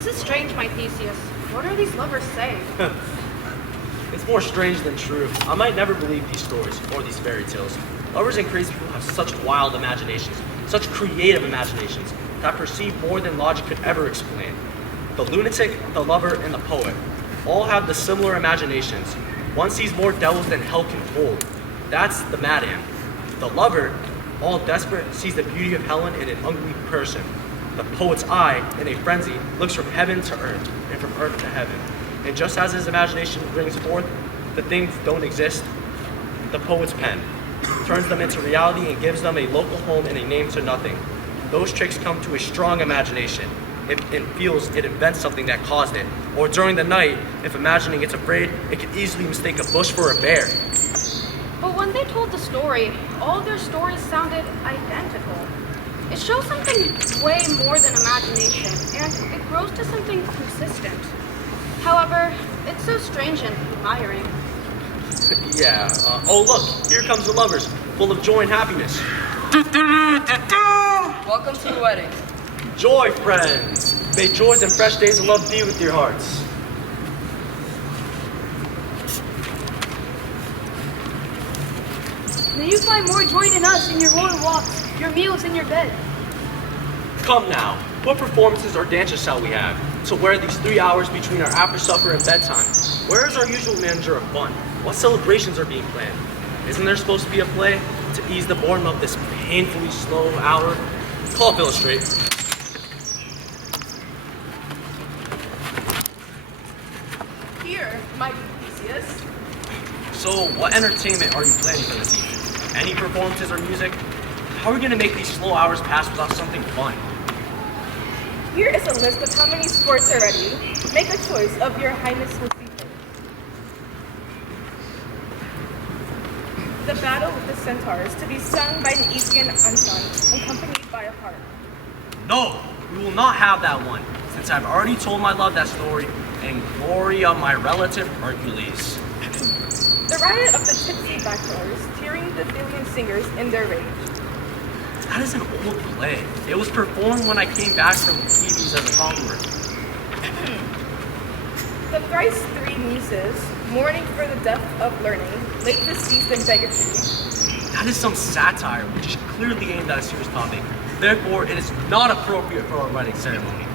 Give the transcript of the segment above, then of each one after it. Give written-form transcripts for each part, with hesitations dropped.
This is strange, my Theseus. What are these lovers saying? It's more strange than true. I might never believe these stories or these fairy tales. Lovers and crazy people have such wild imaginations, such creative imaginations, that perceive more than logic could ever explain. The lunatic, the lover, and the poet all have the similar imaginations. One sees more devils than hell can hold. That's the madam. The lover, all desperate, sees the beauty of Helen in an ugly person. The poet's eye, in a frenzy, looks from heaven to earth, and from earth to heaven. And just as his imagination brings forth the things don't exist, the poet's pen turns them into reality and gives them a local home and a name to nothing. Those tricks come to a strong imagination. It feels it invents something that caused it. Or during the night, if imagining it's afraid, it could easily mistake a bush for a bear. But when they told the story, all their stories sounded identical. It shows something way more than imagination, and it grows to something consistent. However, it's so strange and admiring. Yeah, oh look, here comes the lovers, full of joy and happiness. Welcome to the wedding. Joy, friends! May joys and fresh days of love be with your hearts. May you find more joy in us in your royal walks, your meals, and your bed. Come now, what performances or dances shall we have? To wear these 3 hours between our after supper and bedtime? Where is our usual manager of fun? What celebrations are being planned? Isn't there supposed to be a play to ease the boredom of this painfully slow hour? Call up Illustrate. Here, my Theseus. So, what entertainment are you planning for this evening? Any performances or music? How are we going to make these slow hours pass without something fun? Here is a list of how many sports are ready. Make a choice of your highness will see first. The battle with the centaurs to be sung by an Aegean ensemble, accompanied by a harp. No, we will not have that one, since I've already told my love that story in glory of my relative Hercules. The riot of the tipsy bachelors, tearing the Thalian singers in their rage. That is an old play. It was performed when I came back from Thebes as a conqueror. The thrice three muses, mourning for the death of learning, late deceased in bigotry. That is some satire, which is clearly aimed at a serious topic. Therefore, it is not appropriate for a wedding ceremony.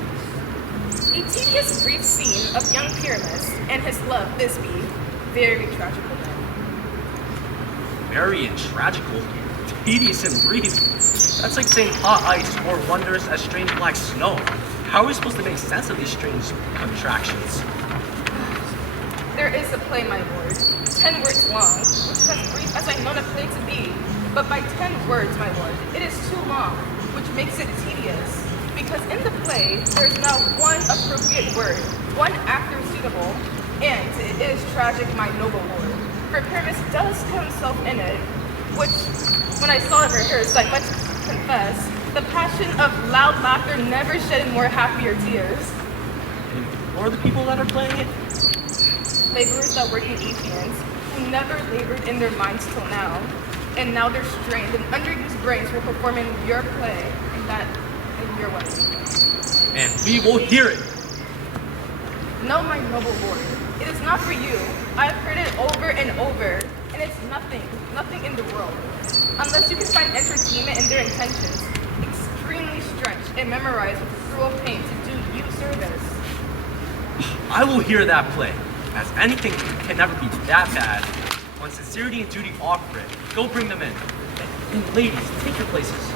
A tedious brief scene of young Pyramus and his love Thisbe, very tragical then. Very and tragical, tedious and brief. That's like saying hot ice or wondrous as strange black snow. How are we supposed to make sense of these strange contractions? There is a play, my lord, 10 words long, which is as brief as I know a play to be. But by 10 words, my lord, it is too long, which makes it tedious. Because in the play, there is not one appropriate word, one actor suitable, and it is tragic, my noble lord. For Pyramus does kill himself in it, which, when I saw it rehearsed, I must confess, the passion of loud laughter never shedded more happier tears. And who are the people that are playing it? Laborers that work in Athens, who never labored in their minds till now, and now their strained and underused brains will perform in your play, and that in your wedding. And we will hear it. No, my noble lord, it is not for you. I have heard it over and over, and it's nothing in the world. Unless you can find entertainment in their intentions, extremely stretched and memorized with cruel pain to do you service. I will hear that play, as anything can never be that bad. When sincerity and duty offer it, go bring them in. And ladies, take your places.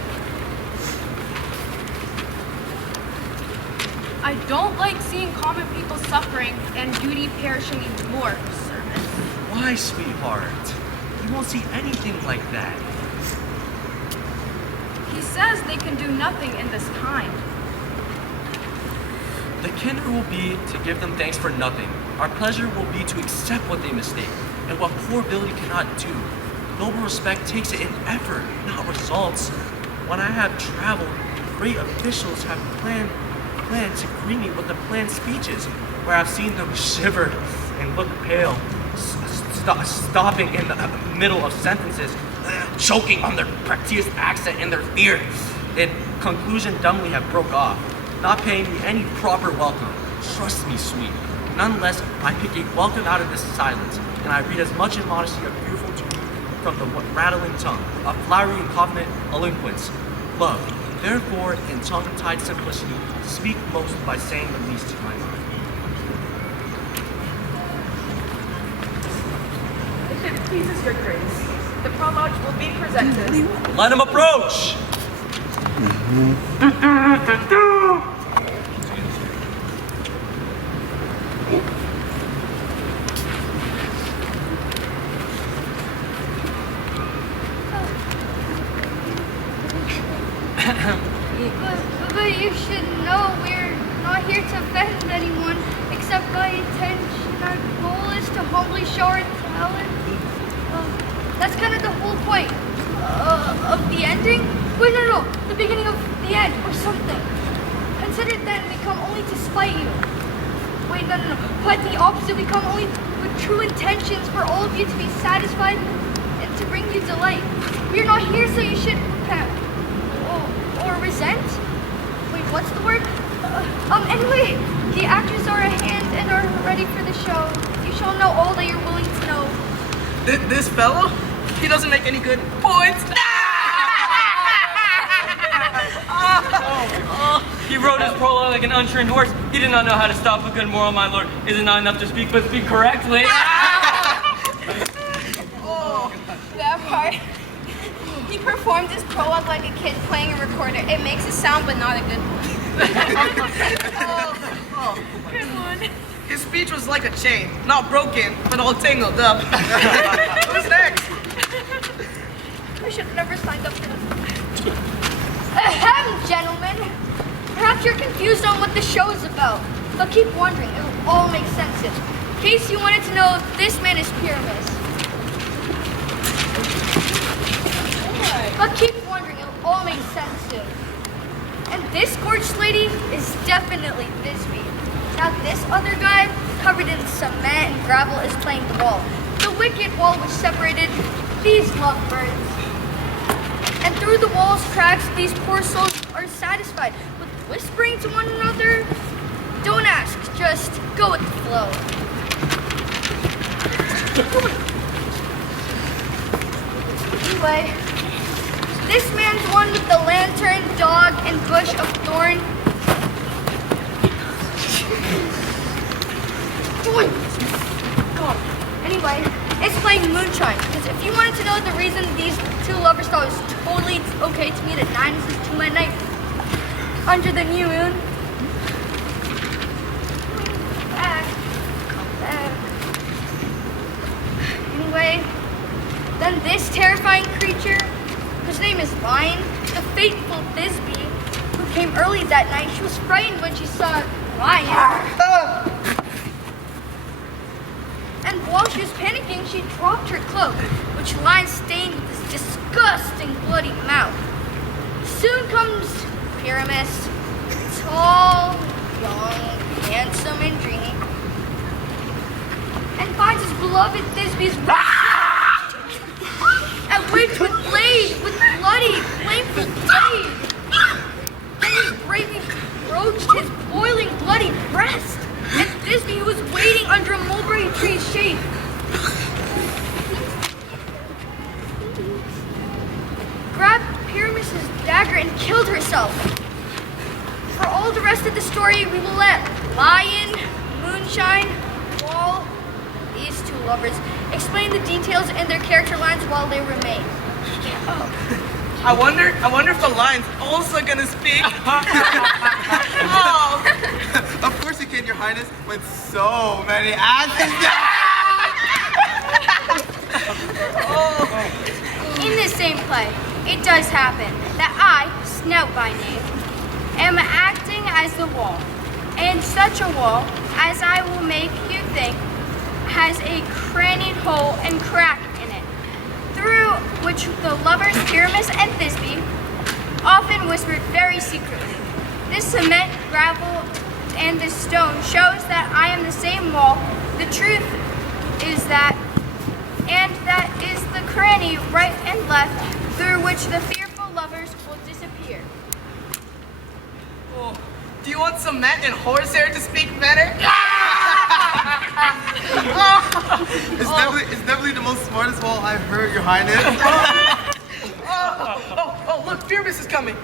I don't like seeing common people suffering and duty perishing in war service. Why, sweetheart? You won't see anything like that. He says they can do nothing in this kind. The kindred will be to give them thanks for nothing. Our pleasure will be to accept what they mistake, and what poor ability cannot do. Noble respect takes it in effort, not results. When I have traveled, great officials have planned to greet me with the planned speeches, where I've seen them shiver and look pale, stopping in the middle of sentences, choking on their practiced accent and their fear. In conclusion, dumbly have broke off, not paying me any proper welcome. Trust me, sweet. Nonetheless, I pick a welcome out of this silence, and I read as much admonishing of beautiful to me from the rattling tongue, of flowery and confident eloquence. Love, therefore, in tongue-tied simplicity, speak most by saying the least to my mind. If it pleases your grace, the prologue will be presented. Let him approach! But you should know we're not here to offend anyone except by intention. Our goal is to humbly show our talent. That's kind of the whole point of the ending. Wait, no, the beginning of the end or something. Consider then we come only to spite you. Wait, no. Quite the opposite. We come only with true intentions for all of you to be satisfied and to bring you delight. We are not here so you should repent or resent. Wait, what's the word? Anyway, the actors are at hand and are ready for the show. You shall know all that you're willing to know. This fellow? He doesn't make any good points. He rode his prologue like an untrained horse. He did not know how to stop a good moral, my lord. Is it not enough to speak, but speak correctly? That part. He performed his prologue like a kid playing a recorder. It makes a sound, but not a good one. Good one. His speech was like a chain, not broken, but all tangled up. Who's next? I should have never signed up for this. Ahem, gentlemen. Perhaps you're confused on what the show is about, but keep wondering. It will all make sense. In case you wanted to know, this man is Pyramus. But keep wondering. It will all make sense soon. And this gorgeous lady is definitely Thisbe. Now this other guy, covered in cement and gravel, is playing the wall. The wicket wall which separated these lovebirds. And through the wall's cracks, these poor souls are satisfied with whispering to one another. Don't ask, just go with the flow. Anyway, this man's one with the lantern, dog, and bush of thorn. Anyway, it's playing moonshine. Because if you wanted to know the reason these two lovers thought it was totally okay to meet at 9 is to midnight under the new moon. Come back. Anyway, then this terrifying creature, whose name is Lion, the fateful Thisbe, who came early that night, she was frightened when she saw Lion. And while she was panicking, she dropped her cloak, which Lion stained with his disgusting bloody mouth. Soon comes Pyramus, tall, young, handsome, and dreamy, and finds his beloved Thisbe's at which with bloody, flameful blade. Then he bravely broached his boiling, bloody breast. And Thisbe, who was waiting under a mulberry tree's shade, grabbed Pyramus's dagger and killed herself. For all the rest of the story, we will let Lion, Moonshine, Wall, these two lovers, explain the details and their character lines while they remain. I wonder if the lion's also gonna speak. Oh. Of course you can, Your Highness, with so many asses. In this same play, it does happen that I, Snout by name, am acting as the wall. And such a wall, as I will make you think, has a crannied hole and crack in it, through which the lovers Pyramus and Thisbe often whispered very secretly. This cement, gravel, and this stone shows that I am the same wall. The truth is that, and that is the cranny right and left, through which the fearful lovers will disappear. Oh, Do you want cement and horsehair to speak better? It's definitely the most smartest wall I've heard, Your Highness. Oh, look, Fearless is coming.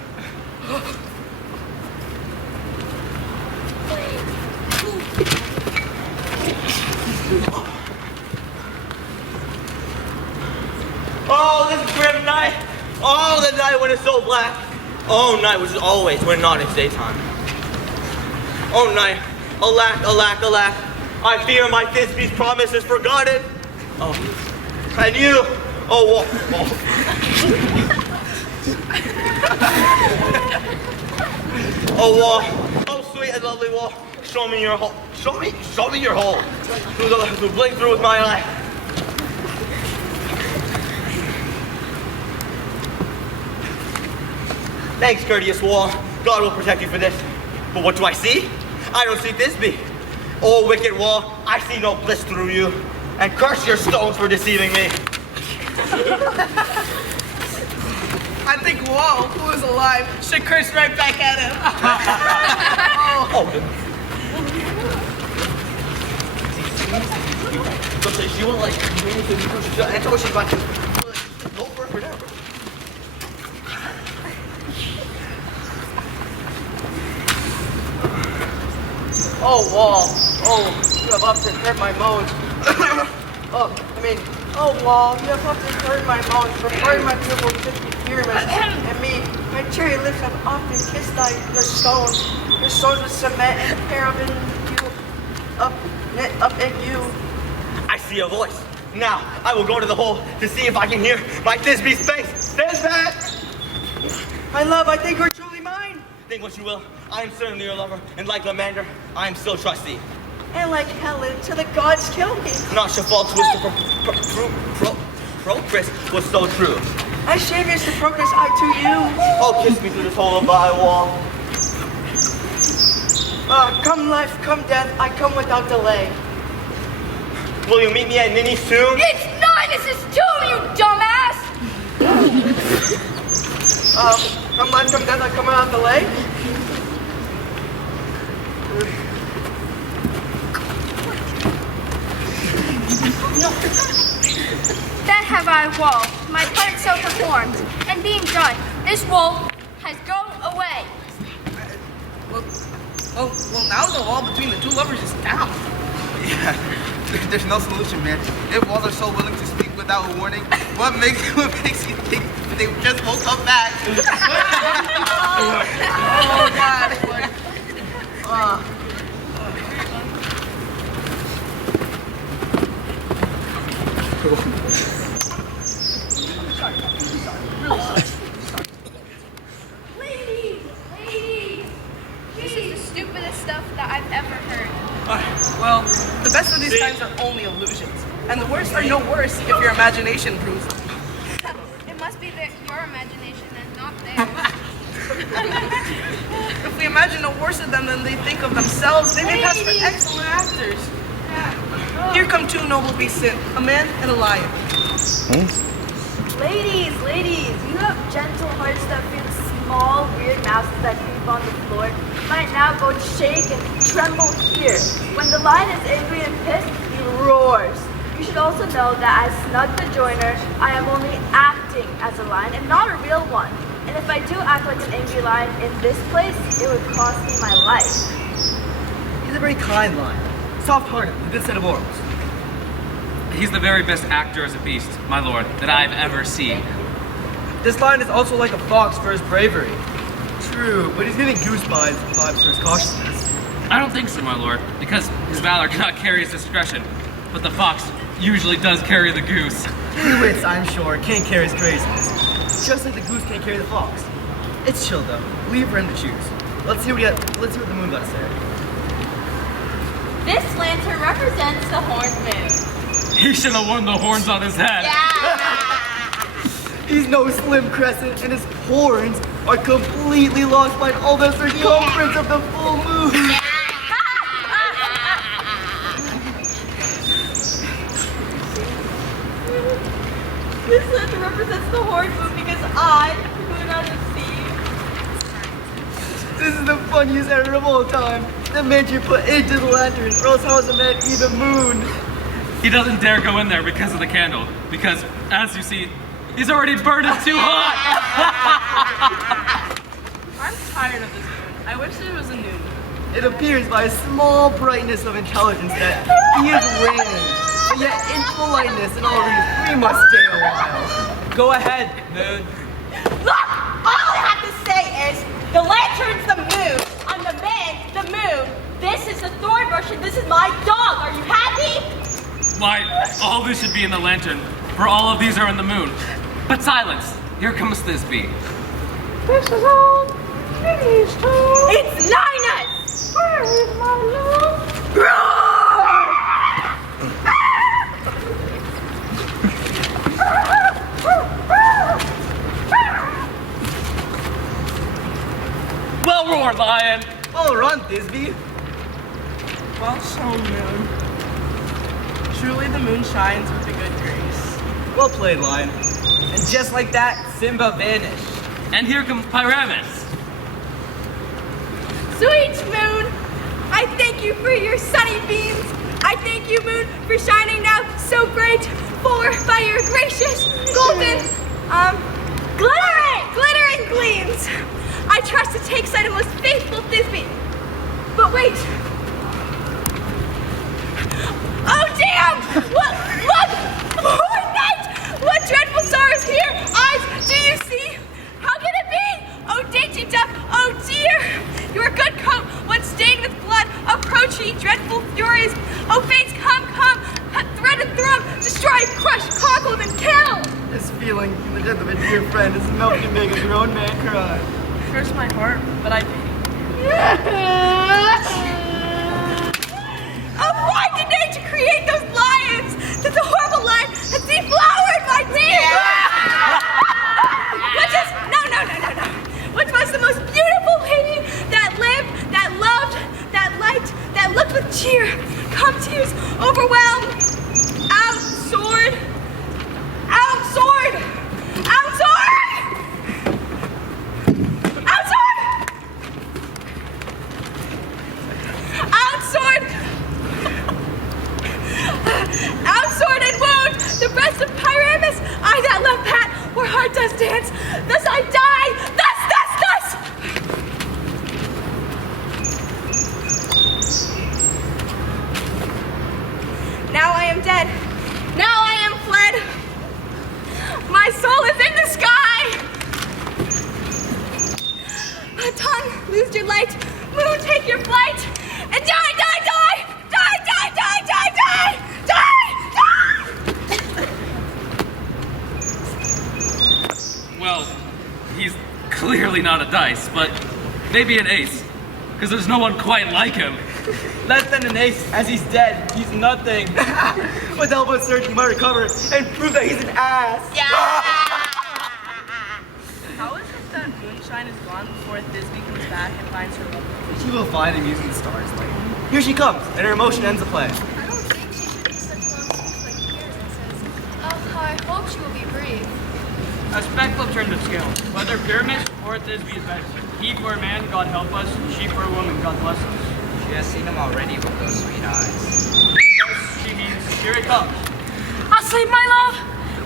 Oh, this grim night. Oh, the night when it's so black. Oh, night which is always when not it's daytime. Oh, night. Alack, alack, alack. I fear my Thisbe's promise is forgotten. Oh, and you. Oh, oh, wall. Oh, sweet and lovely wall. Show me your hole. Show me your hole. To blink through with my eye. Thanks, courteous wall. God will protect you for this. But what do I see? I don't see Thisbe. Oh, wicked wall, I see no bliss through you. And curse your stones for deceiving me. I think Wall, who is alive, should curse right back at him. Oh, so she won't like anything. I told she's like, go for it for now. Oh, Wall. Oh, you have often heard my moans. Oh, Wall, you have often heard my moans. Before my beautiful Pyramus and me, my cherry lips have often kissed your stones with cement and pair of up in you. I see a voice. Now, I will go to the hole to see if I can hear my Thisbe's face. Thisbe! My love, I think you're truly mine. Think what you will. I am certainly your lover, and like Lamander, I am still trusty. And like Helen, till the gods kill me. Not Shafal Twister Procris was so true. I shave is the progress I to you. Oh, kiss me through this hole of thy wall. Come life, come death, I come without delay. Will you meet me at Ninny soon? It's not his tomb, you dumbass! Come life, come death, I come without delay. Then have I wall, my part so performed, and being done, this wool has gone away. Well, now the wall between the two lovers is down. Yeah, there's no solution, man. If walls are so willing to speak without a warning, what makes you think they just won't come back? Oh, God. Ladies! This is the stupidest stuff that I've ever heard. Well, the best of these times are only illusions. And the worst are no worse if your imagination proves them. It must be your imagination and not theirs. If we imagine no worse of them than they think of themselves, they may pass for excellent actors. Here come two noble beasts in, a man and a lion. Ladies, you have gentle hearts that feel small, weird masses that creep on the floor. Might now go shake and tremble here. When the lion is angry and pissed, he roars. You should also know that as Snug the Joiner, I am only acting as a lion and not a real one. And if I do act like an angry lion in this place, it would cost me my life. He's a very kind lion, soft-hearted, with a good set of morals. He's the very best actor as a beast, my lord, that I've ever seen. This lion is also like a fox for his bravery. True, but he's giving goose vibes for his cautiousness. I don't think so, my lord, because his valor cannot carry his discretion. But the fox usually does carry the goose. Two wits, I'm sure, can't carry his craziness. Just like the goose can't carry the fox. It's chill though. Leave for him to choose. Let's see what the moon got to say. This lantern represents the horned moon. He should have worn the horns on his head. He's no slim crescent, and his horns are completely lost by all the circumference of the full moon. This lantern represents the horned moon because I, the moon out of the sea. This is the funniest error of all time. The man you put into the lantern, or else how is a man eat the moon? He doesn't dare go in there because of the candle. Because, as you see, he's already burned it too hot. I'm tired of this moon. I wish there was a new moon. It appears by a small brightness of intelligence that he is reigning. But yet, in politeness and all reason, we must stay a while. Go ahead, Moon. Look! All I have to say is, the lantern's the moon. I'm the man, the moon. This is the Thorn version. This is my dog. Are you happy? Why, all this should be in the lantern, for all of these are in the moon. But silence! Here comes Thisbe. This is all Minnie's town. It's Linus! Where is my love? Well roared, lion! Well run, Thisbe. Well shown, moon. Truly the moon shines with a good grace. Well played, Lion. And just like that, Simba vanished. And here comes Pyramus. Sweet moon, I thank you for your sunny beams. I thank you, moon, for shining now so bright. For by your gracious golden, glittering gleams, I trust to take sight of most faithful Thisbe. But wait. Oh damn! What? Look! Poor night! What dreadful sorrows here? Eyes, do you see? How can it be? Oh dainty dove, oh dear! Your good coat, once stained with blood, approach ye dreadful furies. Oh fates, come, cut thread and thrum, destroy, crush, cockle, and kill! This feeling in the death of a dear friend is enough to make a grown man cry. Hurts my heart, but I pity. Oh, why did nature create those lions? That the horrible lion has deflowered my tears! Which was the most beautiful lady that lived, that loved, that liked, that looked with cheer. Come tears, overwhelmed. Out sword! Out sword! Out sword! Out sword! Out sword! Out sword and wound! The breast of Pyramus! I that love Pat, where heart does dance. Thus I die! Thus! Now I am dead. Now I am fled. My soul is in the sky. Tongue, lose your light. Moon, take your flight. And die, die, die! Die, die, die, die, die! Die! Die! Well, he's clearly not a dice, but maybe an ace. Because there's no one quite like him. Less than an ace, as he's dead. He's nothing. With elbow surgery, he might recover and prove that he's an ass. How is it that moonshine is gone before Thisbe comes back and finds her love? She will find him using the stars later. Here she comes, and her emotion ends the play. I don't think she should be such long speech like Pyramus. Oh, I hope she will be brief. A speckle turned the scale. Whether Pyramus or Thisbe is better. He for a man, God help us. She for a woman, God bless us. She has seen him already with those sweet eyes. Yes, she means, here it comes. Asleep, my love?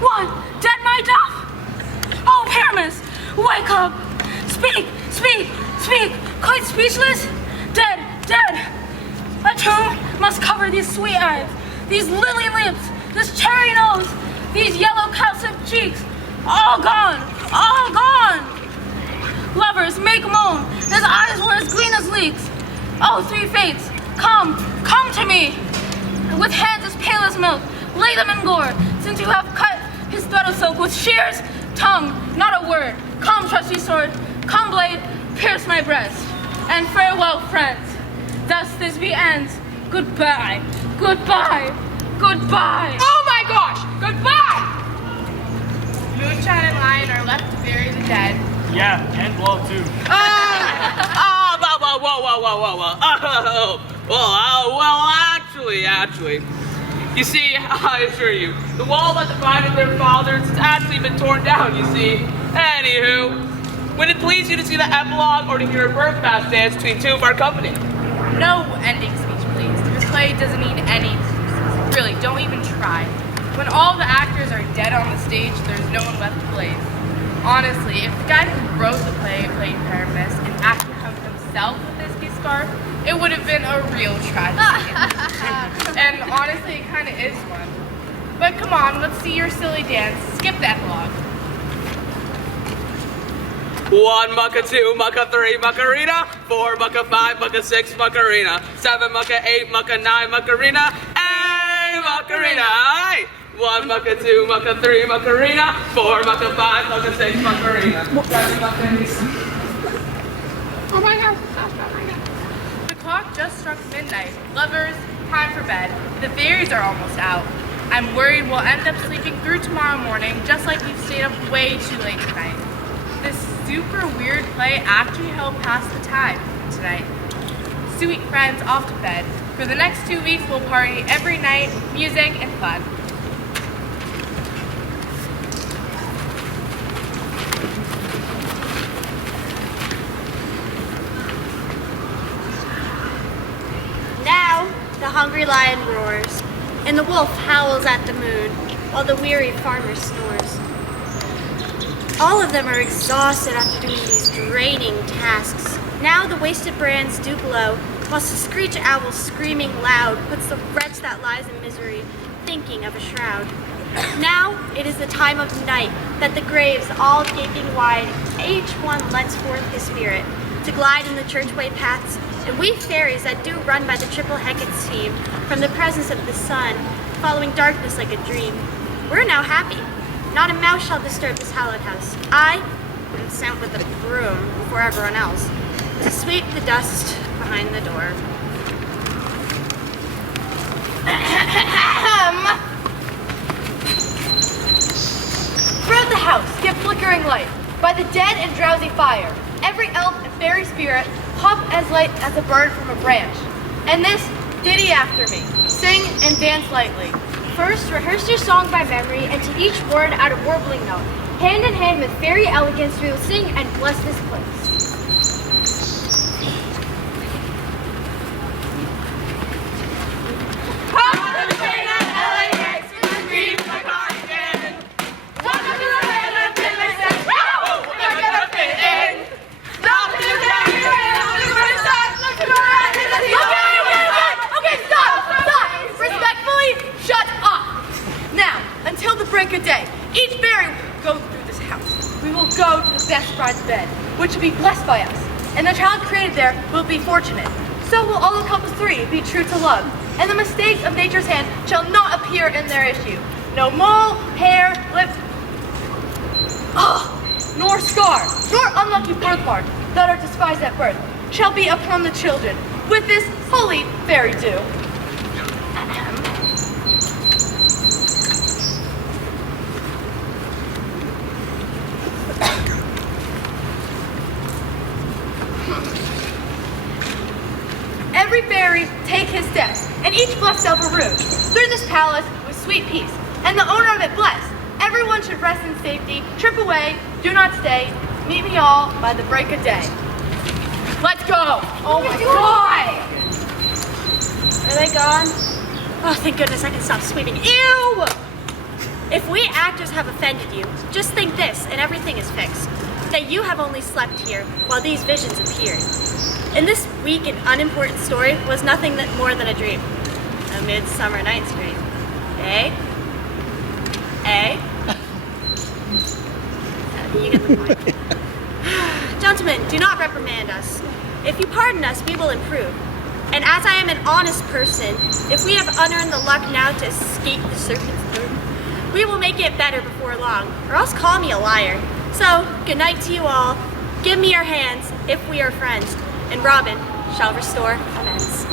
What? Dead, my dove? Oh, Pyramus, wake up! Speak, speak, speak! Quite speechless? Dead, dead! A tomb must cover these sweet eyes, these lily lips, this cherry nose, these yellow calcium cheeks. All gone, all gone! Lovers, make moan, his eyes were as green as leeks. Oh, three fates, come to me! With hands as pale as milk, lay them in gore, since you have cut his thread of silk with shears, tongue, not a word. Come, trusty sword, come, blade, pierce my breast. And farewell, friends. Thus Thisbe ends. Goodbye, goodbye, goodbye. Oh my gosh! Goodbye! Moonshine and Lion are left to bury the dead. Yeah, and blow too. Actually. You see, I assure you, the wall that divided their fathers has actually been torn down, you see. Anywho, Would it please you to see the epilogue or to hear a birth fast dance between two of our company? No ending speech, please. Your play doesn't need any excuses. Really, don't even try. When all the actors are dead on the stage, there's no one left to play. Honestly, if the guy who wrote the play played Paramus and actually hung himself with his key scarf, it would have been a real tragedy. And honestly, it kind of is one. But come on, let's see your silly dance. Skip that log. 1 mucka, 2 mucka, 3 muckarina, 4 mucka, 5 mucka, 6 muckarina, 7 mucka, 8 mucka, 9 muckarina, 8 muckarina, aye! 1 mucka, 2 mucka, 3 muckarina, 4 mucka, 5 mucka, 6 muckarina, 7 mucka, 8. Oh my God. The clock just struck midnight. Lovers, time for bed. The fairies are almost out. I'm worried we'll end up sleeping through tomorrow morning, just like we've stayed up way too late tonight. This super weird play actually helped pass the time tonight. Sweet friends, off to bed. For the next 2 weeks, we'll party every night, music and fun. Now, the hungry lion roars, and the wolf howls at the moon, while the weary farmer snores. All of them are exhausted after doing these draining tasks. Now the wasted brands do glow, whilst the screech owl screaming loud puts the wretch that lies in misery thinking of a shroud. Now it is the time of night that the graves all gaping wide, each one lends forth his spirit to glide in the churchway paths, and we fairies that do run by the triple Hecate's team from the presence of the sun, following darkness like a dream. We're now happy. Not a mouse shall disturb this hallowed house. I am sent with a broom before everyone else to sweep the dust behind the door. Throughout the house, give flickering light by the dead and drowsy fire. Every elf and fairy spirit hop as light as a bird from a branch. And this, ditty after me. Sing and dance lightly. First, rehearse your song by memory and to each word add a warbling note. Hand in hand with fairy elegance, we will sing and bless this place. Until the break of day, each fairy will go through this house. We will go to the best bride's bed, which will be blessed by us, and the child created there will be fortunate. So will all of couples 3 be true to love, and the mistakes of nature's hand shall not appear in their issue. No mole, hair, lip, nor scar, nor unlucky birthmark that are despised at birth shall be upon the children with this holy fairy dew. Every fairy take his steps, and each bless self a room through this palace with sweet peace, and the owner of it bless. Everyone should rest in safety, trip away, do not stay, meet me all by the break of day. Let's go! Oh my God! Are they gone? Oh, thank goodness I can stop sweeping. Ew! If we actors have offended you, just think this, and everything is fixed. That you have only slept here while these visions appeared. And this weak and unimportant story was nothing more than a dream. A Midsummer Night's Dream. Eh? Eh? You get the point. Gentlemen, do not reprimand us. If you pardon us, we will improve. And as I am an honest person, if we have unearned the luck now to escape the serpent's throat, we will make it better before long, or else call me a liar. So, good night to you all. Give me your hands if we are friends, and Robin shall restore amends.